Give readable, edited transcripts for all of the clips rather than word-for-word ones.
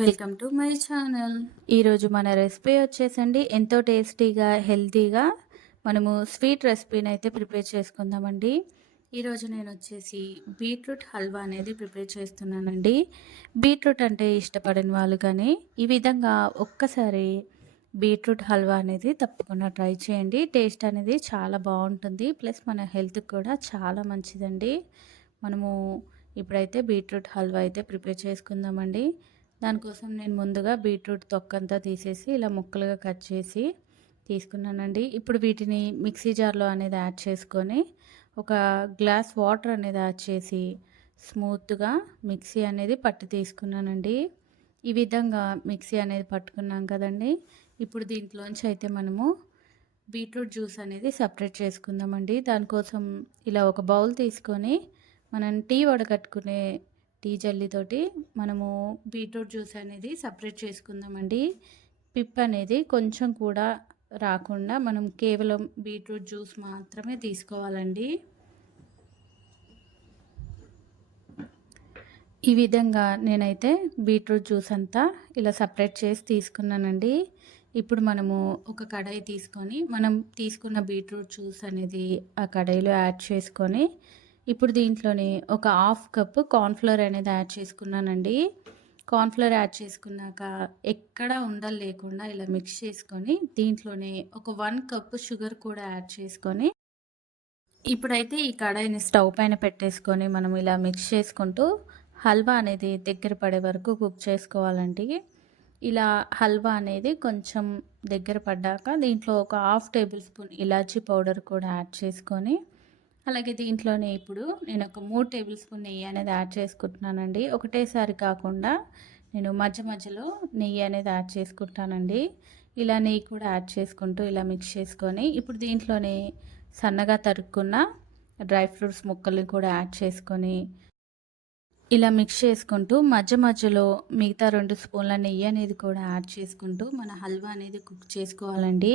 Welcome to my channel. ఈరోజు మన recipe వచ్చేసండి ఎంతో టేస్టీగా హెల్తీగా మనము స్వీట్ రెసిపీని అయితే ప్రిపేర్ చేసుకుందామండి. ఈరోజు నేను వచ్చేసి బీట్రూట్ హల్వా అనేది ప్రిపేర్ చేస్తున్నానండి. బీట్రూట్ అంటే ఇష్టపడని వాళ్ళు కానీ ఈ విధంగా ఒక్కసారి బీట్రూట్ హల్వా అనేది తప్పకుండా ట్రై చేయండి. టేస్ట్ అనేది చాలా బాగుంటుంది, ప్లస్ మన హెల్త్కి కూడా చాలా మంచిదండి. మనము ఇప్పుడైతే బీట్రూట్ హల్వా అయితే ప్రిపేర్ చేసుకుందామండి. దానికోసం నేను ముందుగా బీట్రూట్ తొక్కంతా తీసేసి ఇలా ముక్కలుగా కట్ చేసి తీసుకున్నానండి. ఇప్పుడు వీటిని మిక్సీ జార్లో అనేది యాడ్ చేసుకొని ఒక గ్లాస్ వాటర్ అనేది యాడ్ చేసి స్మూత్గా మిక్సీ అనేది పట్టి తీసుకున్నానండి. ఈ విధంగా మిక్సీ అనేది పట్టుకున్నాం కదండి. ఇప్పుడు దీంట్లోంచి అయితే మనము బీట్రూట్ జ్యూస్ అనేది సపరేట్ చేసుకుందామండి. దానికోసం ఇలా ఒక బౌల్ తీసుకొని మనం టీ వడకట్టుకునే టీ జల్లితోటి మనము బీట్రూట్ జ్యూస్ అనేది సపరేట్ చేసుకుందామండి. పిప్ అనేది కొంచెం కూడా రాకుండా మనం కేవలం బీట్రూట్ జ్యూస్ మాత్రమే తీసుకోవాలండి. ఈ విధంగా నేనైతే బీట్రూట్ జ్యూస్ అంతా ఇలా సపరేట్ చేసి తీసుకున్నానండి. ఇప్పుడు మనము ఒక కడాయి తీసుకొని మనం తీసుకున్న బీట్రూట్ జ్యూస్ అనేది ఆ కడాయిలో యాడ్ చేసుకొని ఇప్పుడు దీంట్లోనే ఒక హాఫ్ కప్పు కార్న్ఫ్లోర్ అనేది యాడ్ చేసుకున్నానండి. కార్న్ఫ్లోర్ యాడ్ చేసుకున్నాక ఎక్కడ ఉండలు లేకుండా ఇలా మిక్స్ చేసుకొని దీంట్లోనే ఒక 1 కప్పు షుగర్ కూడా యాడ్ చేసుకొని ఇప్పుడైతే ఈ కడాయిని స్టవ్ పైన పెట్టేసుకొని మనం ఇలా మిక్స్ చేసుకుంటూ హల్వా అనేది దగ్గర పడే వరకు కుక్ చేసుకోవాలండి. ఇలా హల్వా అనేది కొంచెం దగ్గర పడ్డాక దీంట్లో ఒక హాఫ్ టేబుల్ స్పూన్ ఇలాచీ పౌడర్ కూడా యాడ్ చేసుకొని అలాగే దీంట్లోనే ఇప్పుడు నేను ఒక 3 టేబుల్ స్పూన్ నెయ్యి అనేది యాడ్ చేసుకుంటున్నానండి. ఒకటేసారి కాకుండా నేను మధ్య మధ్యలో నెయ్యి అనేది యాడ్ చేసుకుంటానండి. ఇలా నెయ్యి కూడా యాడ్ చేసుకుంటూ ఇలా మిక్స్ చేసుకొని ఇప్పుడు దీంట్లోనే సన్నగా తరుక్కున్న డ్రై ఫ్రూట్స్ ముక్కల్ని కూడా యాడ్ చేసుకొని ఇలా మిక్స్ చేసుకుంటూ మధ్య మధ్యలో మిగతా 2 స్పూన్ల నెయ్యి అనేది కూడా యాడ్ చేసుకుంటూ మన హల్వా అనేది కుక్ చేసుకోవాలండి.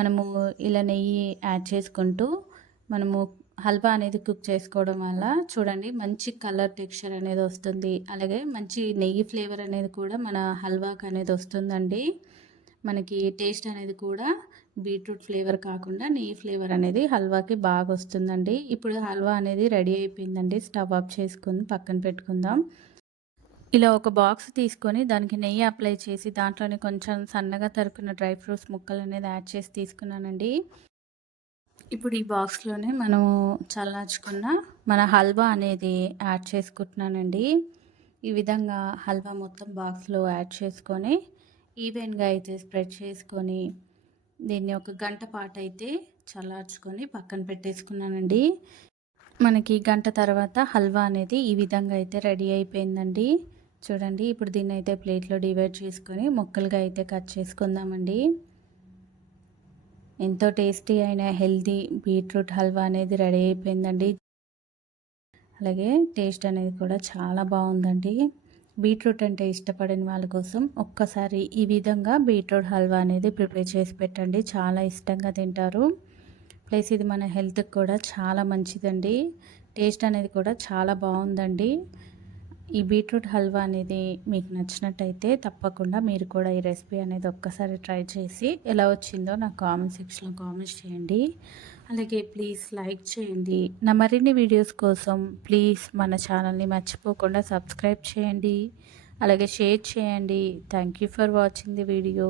మనము ఇలా నెయ్యి యాడ్ చేసుకుంటూ మనము హల్వా అనేది కుక్ చేసుకోవడం వల్ల చూడండి మంచి కలర్ టెక్స్చర్ అనేది వస్తుంది. అలాగే మంచి నెయ్యి ఫ్లేవర్ అనేది కూడా మన హల్వాకి అనేది వస్తుందండి. మనకి టేస్ట్ అనేది కూడా బీట్రూట్ ఫ్లేవర్ కాకుండా నెయ్యి ఫ్లేవర్ అనేది హల్వాకి బాగా వస్తుందండి. ఇప్పుడు హల్వా అనేది రెడీ అయిపోయిందండి. స్టవ్ ఆఫ్ చేసుకొని పక్కన పెట్టుకుందాం. ఇలా ఒక బాక్స్ తీసుకొని దానికి నెయ్యి అప్లై చేసి దాంట్లోనే కొంచెం సన్నగా తరుకున్న డ్రై ఫ్రూట్స్ ముక్కలు అనేది యాడ్ చేసి తీసుకున్నానండి. ఇప్పుడు ఈ బాక్స్లోనే మనము చల్లార్చుకున్న మన హల్వా అనేది యాడ్ చేసుకుంటున్నానండి. ఈ విధంగా హల్వా మొత్తం బాక్స్లో యాడ్ చేసుకొని ఈవెన్గా అయితే స్ప్రెడ్ చేసుకొని దీన్ని ఒక గంట పాటు అయితే చల్లార్చుకొని పక్కన పెట్టేసుకున్నానండి. మనకి గంట తర్వాత హల్వా అనేది ఈ విధంగా అయితే రెడీ అయిపోయిందండి. చూడండి ఇప్పుడు దీన్ని అయితే ప్లేట్లో డివైడ్ చేసుకొని ముక్కలుగా అయితే కట్ చేసుకుందామండి. ఎంతో టేస్టీ అయిన హెల్తీ బీట్రూట్ హల్వా అనేది రెడీ అయిపోయిందండి. అలాగే టేస్ట్ అనేది కూడా చాలా బాగుందండి. బీట్రూట్ అంటే ఇష్టపడని వాళ్ళ కోసం ఒక్కసారి ఈ విధంగా బీట్రూట్ హల్వా అనేది ప్రిపేర్ చేసి పెట్టండి. చాలా ఇష్టంగా తింటారు. ప్లస్ ఇది మన హెల్త్కి కూడా చాలా మంచిదండి. టేస్ట్ అనేది కూడా చాలా బాగుందండి. ఈ బీట్రూట్ హల్వా అనేది మీకు నచ్చినట్టయితే తప్పకుండా మీరు కూడా ఈ రెసిపీ అనేది ఒక్కసారి ట్రై చేసి ఎలా వచ్చిందో నాకు కామెంట్ సెక్షన్లో కామెంట్స్ చేయండి. అలాగే ప్లీజ్ లైక్ చేయండి. నా మరిన్ని వీడియోస్ కోసం ప్లీజ్ మన ఛానల్ని మర్చిపోకుండా సబ్స్క్రైబ్ చేయండి. అలాగే షేర్ చేయండి. Thank you for watching the video.